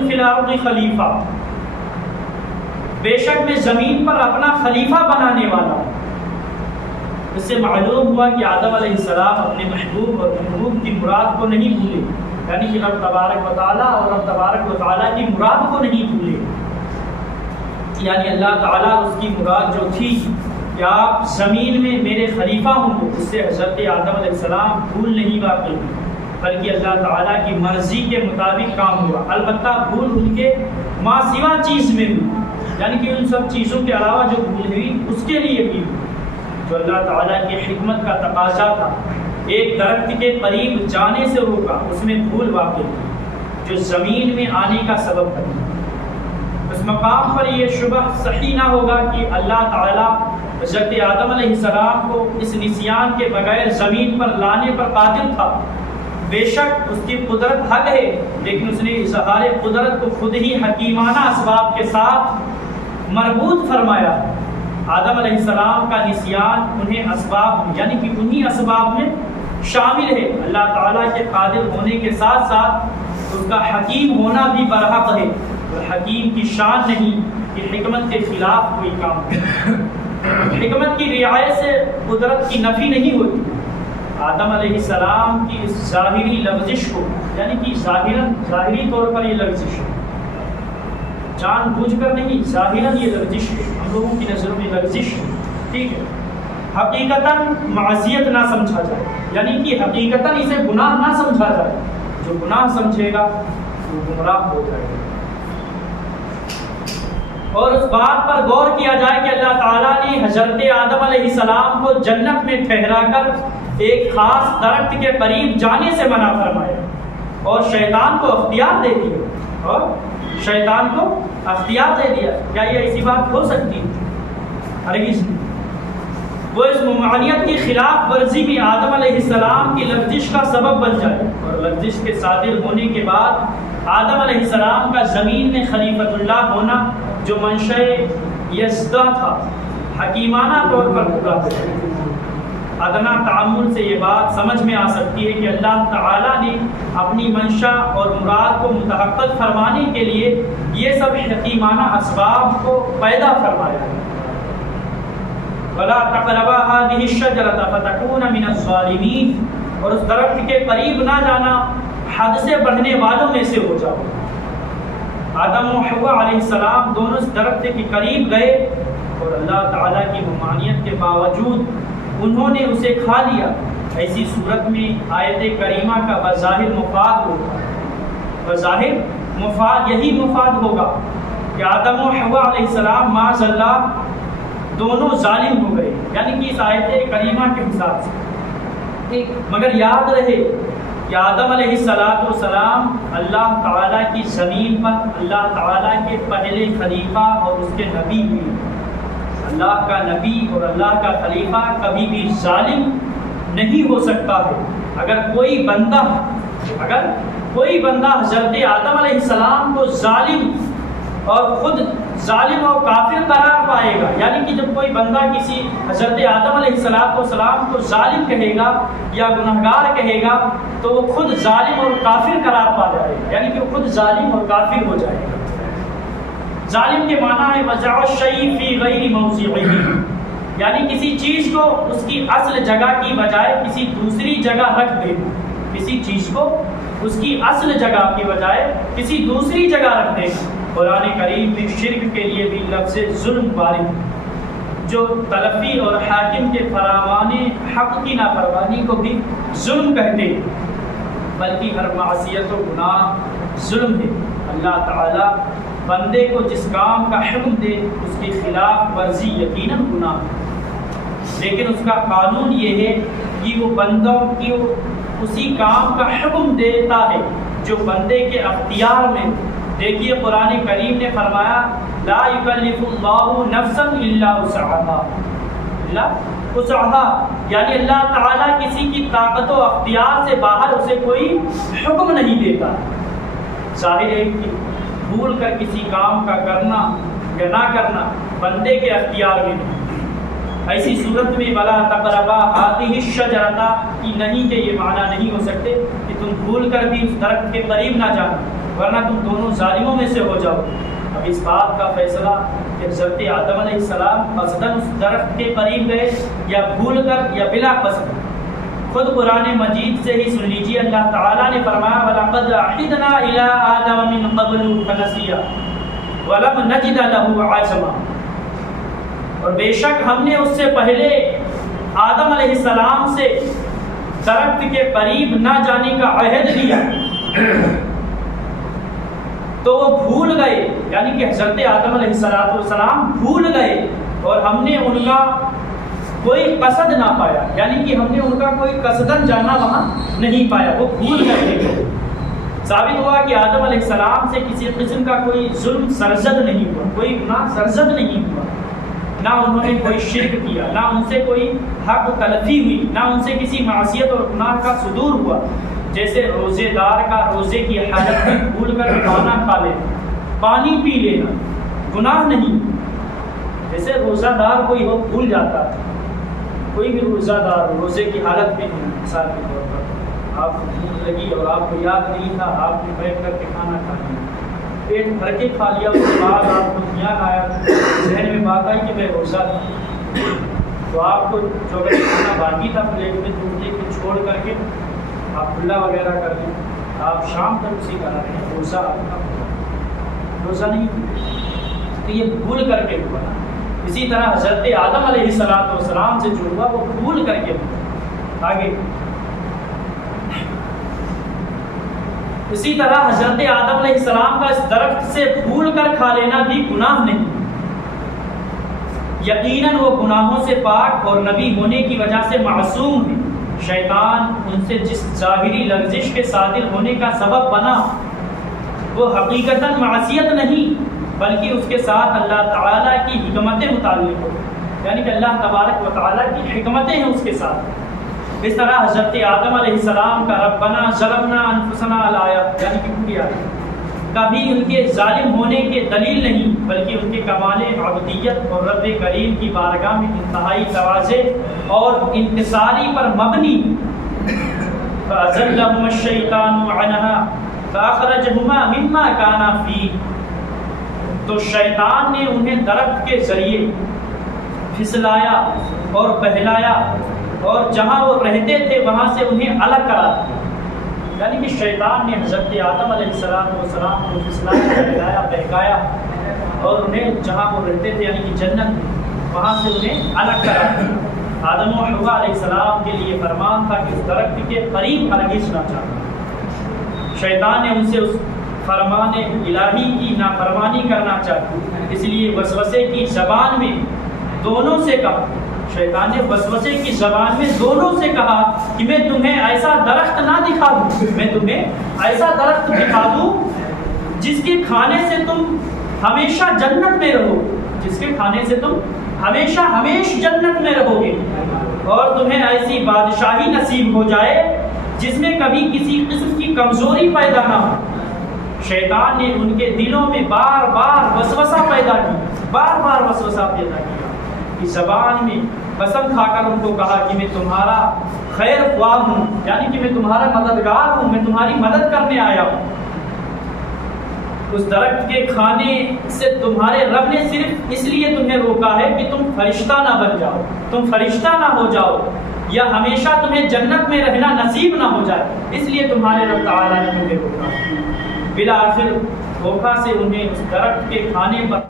فی الارض خلیفہ، بے شک میں زمین پر اپنا خلیفہ بنانے والا ہوں۔ اس سے معلوم ہوا کہ آدم علیہ السلام اپنے محبوب اور محبوب کی مراد کو نہیں بھولے، یعنی کہ رب تبارک و تعالیٰ اور رب تبارک و تعالیٰ کی مراد کو نہیں بھولے، یعنی اللہ تعالیٰ اس کی مراد جو تھی کہ آپ زمین میں میرے خلیفہ ہوں گے، اس سے حضرت آدم علیہ السلام بھول نہیں واقع ہوئی، بلکہ اللہ تعالیٰ کی مرضی کے مطابق کام ہوا۔ البتہ بھول ان کے ماں سوا چیز میں ہوئی، یعنی کہ ان سب چیزوں کے علاوہ جو بھول ہوئی اس کے لیے بھی ہوئی، جو اللہ تعالیٰ کی حکمت کا تقاضا تھا۔ ایک درخت کے قریب جانے سے روکا، اس میں بھول واقع ہوئی جو زمین میں آنے کا سبب بنی۔ اس مقام پر یہ شبہ صحیح نہ ہوگا کہ اللہ تعالیٰ حضرت آدم علیہ السلام کو اس نسیان کے بغیر زمین پر لانے پر قادر تھا۔ بے شک اس کی قدرت حق ہے، لیکن اس نے اظہار قدرت کو خود ہی حکیمانہ اسباب کے ساتھ مربوط فرمایا۔ آدم علیہ السلام کا نسیان انہیں اسباب یعنی کہ انہی اسباب میں شامل ہے۔ اللہ تعالیٰ کے قادر ہونے کے ساتھ ساتھ اس کا حکیم ہونا بھی برحق ہے، اور حکیم کی شان نہیں کہ حکمت کے خلاف کوئی کام ہو۔ حکمت کی رعایت سے قدرت کی نفی نہیں ہوتی۔ آدم علیہ السلام کی اس ظاہری لغزش کو، یعنی کہ ظاہری طور پر یہ لغزش جان بوجھ کر نہیں، ظاہراً یہ لغزش ہے، ہم لوگوں کی نظروں میں لغزش ہے، ٹھیک ہے، حقیقتاً معصیت نہ سمجھا جائے، یعنی کہ حقیقتاً اسے گناہ نہ سمجھا جائے۔ جو گناہ سمجھے گا وہ گمراہ ہو جائے گا۔ اور اس بات پر غور کیا جائے کہ اللہ تعالیٰ نے حضرت آدم علیہ السلام کو جنت میں ٹھہرا کر ایک خاص درخت کے قریب جانے سے منع فرمایا، اور شیطان کو اختیار دے دیا، کیا یہ ایسی بات ہو سکتی ہے؟ ہرگز نہیں۔ وہ اس ممانعت کی خلاف ورزی بھی آدم علیہ السلام کی لغزش کا سبب بن جائے، اور لغزش کے صادر ہونے کے بعد آدم علیہ السلام کا زمین میں خلیفۃ اللہ ہونا جو منشأ یزدہ تھا حکیمانہ طور پر پورا ہو جائے۔ ادنا تعامل سے یہ بات سمجھ میں آ سکتی ہے کہ اللہ تعالیٰ نے اپنی منشا اور مراد کو متحقق فرمانے کے لیے یہ سب حکیمانہ اسباب کو پیدا فرمایا ہے۔ وَلَا تَقْرَبَا هَٰذِهِ الشَّجَرَةَ فَتَكُونَ مِنَ الظَّالِمِينَ، اور اس درخت کے قریب نہ جانا، حد سے بڑھنے والوں میں سے ہو جاؤ۔ آدم و حوا علیہ السلام دونوں اس درخت کے قریب گئے، اور اللہ تعالیٰ کی ممانعت کے باوجود انہوں نے اسے کھا لیا۔ ایسی صورت میں آیت کریمہ کا بظاہر مفاد ہوگا، بظاہر مفاد یہی مفاد ہوگا کہ آدم و حوا علیہ السلام معاذ اللہ دونوں ظالم ہو گئے، یعنی کہ اس آیت کریمہ کے حساب سے۔ مگر یاد رہے کہ آدم علیہ السلام اللہ تعالیٰ کی زمین پر اللہ تعالیٰ کے پہلے خلیفہ اور اس کے نبی ہوئے۔ اللہ کا نبی اور اللہ کا خلیفہ کبھی بھی ظالم نہیں ہو سکتا ہے۔ اگر کوئی بندہ حضرت آدم علیہ السلام کو ظالم اور خود ظالم اور کافر قرار پائے گا، یعنی کہ جب کوئی بندہ کسی حضرت آدم علیہ السلام کو ظالم کہے گا یا گنہگار کہے گا تو وہ خود ظالم اور کافر قرار پا جائے گا، یعنی کہ وہ خود ظالم اور کافر ہو جائے گا۔ ظالم کے معنی ہے وضع الشیء فی غیر موضعہ، یعنی کسی چیز کو اس کی اصل جگہ کی بجائے کسی دوسری جگہ رکھ دینا، کسی چیز کو اس کی اصل جگہ کی بجائے کسی دوسری جگہ رکھ دینا۔ قرآن کریم میں شرک کے لیے بھی لفظ ظلم وارد، جو تلفی اور حاکم کے فراوان حق کی نافرمانی کو بھی ظلم کہتے ہیں، بلکہ ہر معصیت و گناہ ظلم ہے۔ اللہ تعالیٰ بندے کو جس کام کا حکم دے اس کی خلاف ورزی یقیناً گناہ ہے، لیکن اس کا قانون یہ ہے کہ وہ بندوں کی اسی کام کا حکم دیتا ہے جو بندے کے اختیار میں۔ دیکھیے قرآن کریم نے فرمایا لا یکلف اللہ نفسا الا وسعها، یعنی اللہ تعالیٰ کسی کی طاقت و اختیار سے باہر اسے کوئی حکم نہیں دیتا۔ ظاہر ہے کہ بھول کر کسی کام کا کرنا یا نہ کرنا بندے کے اختیار میں نہیں۔ ایسی صورت میں ولا تقربا هذه الشجرة کی نہیں کہ یہ معنی نہیں ہو سکتے کہ تم بھول کر بھی اس درخت کے قریب نہ جانا، ورنہ تم دونوں ظالموں میں سے ہو جاؤ۔ اب اس بات کا فیصلہ کہ حضرت آدم علیہ السلام قصداً اس درخت کے قریب گئے یا بھول کر یا بلا قصد، خود قرآن مجید سے ہی سن لیجیے۔ اللہ تعالیٰ نے فرمایا وَلَقَدْ عَهِدْنَا إِلَىٰ آدَمَ مِن قَبْلُ فَنَسِيَ وَلَمْ نَجِدَ لَهُ عَزْمًا، اور بے شک ہم نے اس سے پہلے آدم علیہ السلام سے درخت کے قریب نہ جانے کا عہد لیا تو وہ بھول گئے، یعنی کہ حضرت آدم علیہ السلام بھول گئے اور ہم نے ان کا کوئی قصد نہ پایا، یعنی کہ ہم نے ان کا کوئی قصدن جانا وہاں نہیں پایا، وہ بھول گئے۔ ثابت ہوا کہ آدم علیہ السلام سے کسی قسم کا کوئی ظلم سرزد نہیں ہوا، کوئی گناہ سرزد نہیں ہوا، نہ انہوں نے کوئی شرک کیا، نہ ان سے کوئی حق تلفی ہوئی، نہ ان سے کسی معصیت اور گناہ کا صدور ہوا۔ جیسے روزے دار کا روزے کی حالت میں بھول کر کھانا کھا لینا، پانی پی لینا گناہ نہیں۔ جیسے روزہ دار کوئی ہو بھول جاتا ہے، کوئی بھی روزہ دار روزے کی حالت میں نہیں، مثال کے طور پر آپ کو بھوک لگی اور آپ کو یاد نہیں تھا، آپ نے بیٹھ کر کے کھانا کھا لیا، پیٹ بھر کے کھا لیا، اس کے بعد آپ کو دھیان آیا، ذہن میں بات آئی کہ میں روزہ تھا، تو آپ کو جو اگر کھانا باقی تھا پلیٹ میں تو اسے چھوڑ کر کے آپ کھلا وغیرہ کر لیں، آپ شام تک اسی کا رہیں، روزہ آپ کا روزہ نہیں ہوا، تو یہ بھول کر کے ہوا۔ اسی طرح حضرت آدم علیہ السلام سے جو ہوا وہ بھول کر کے ہوا۔ آگے اسی طرح حضرت آدم علیہ السلام کا اس درخت سے بھول کر کھا لینا بھی گناہ نہیں، یقیناً وہ گناہوں سے پاک اور نبی ہونے کی وجہ سے معصوم ہے۔ شیطان ان سے جس ظاہری لغزش کے صادر ہونے کا سبب بنا وہ حقیقتاً معصیت نہیں بلکہ اس کے ساتھ اللہ تعالیٰ کی حکمتیں متعلق ہو، یعنی کہ اللہ تبارک و تعالیٰ کی حکمتیں ہیں اس کے ساتھ۔ اس طرح حضرت آدم علیہ السلام کا ربنا ظلمنا انفسنا الآیت، یعنی کہ پوری آیت کبھی ان کے ظالم ہونے کے دلیل نہیں بلکہ ان کے کمال عبودیت اور رب کریم کی بارگاہ میں انتہائی تواضع اور انتصاری پر مبنی۔ فَأَزَلَّهُمَا الشَّيْطَانُ عَنْهَا فَأَخْرَجَهُمَا مِمَّا كَانَا فِيهِ، تو شیطان نے انہیں درخت کے ذریعے پھسلایا اور بہلایا اور جہاں وہ رہتے تھے وہاں سے انہیں الگ کرا دیا، یعنی کہ شیطان نے حضرت آدم علیہ السلام کو پھسلایا، بہلایا، بہکایا اور انہیں جہاں وہ رہتے تھے یعنی کہ جنت میں وہاں سے انہیں الگ کرا دیا۔ آدم و حوا علیہ السلام کے لیے فرمان تھا کہ اس درخت کے قریب ہرگز نہ جانا۔ شیطان نے ان سے اس فرمان الہی کی نافرمانی کرنا چاہی، اس لیے وسوسے کی زبان میں دونوں سے کہا، شیطان نے وسوسے کی زبان میں دونوں سے کہا کہ میں تمہیں ایسا درخت نہ دکھا دوں، میں تمہیں ایسا درخت دکھا دوں جس کے کھانے سے تم ہمیشہ جنت میں رہو، جس کے کھانے سے تم ہمیشہ جنت میں رہو گے، اور تمہیں ایسی بادشاہی نصیب ہو جائے جس میں کبھی کسی قسم کی کمزوری پیدا نہ ہو۔ شیطان نے ان کے دلوں میں بار بار وسوسہ پیدا کیا، اس زبان میں قسم کھا کر ان کو کہا کہ میں تمہارا خیر خواہ ہوں، یعنی کہ میں تمہارا مددگار ہوں، میں تمہاری مدد کرنے آیا ہوں۔ اس درخت کے کھانے سے تمہارے رب نے صرف اس لیے تمہیں روکا ہے کہ تم فرشتہ نہ بن جاؤ، تم فرشتہ نہ ہو جاؤ، یا ہمیشہ تمہیں جنت میں رہنا نصیب نہ ہو جائے، اس لیے تمہارے رب تعالیٰ نے تمہیں روکا۔ بالآخر دھوکہ سے انہیں اس درخت کے کھانے پر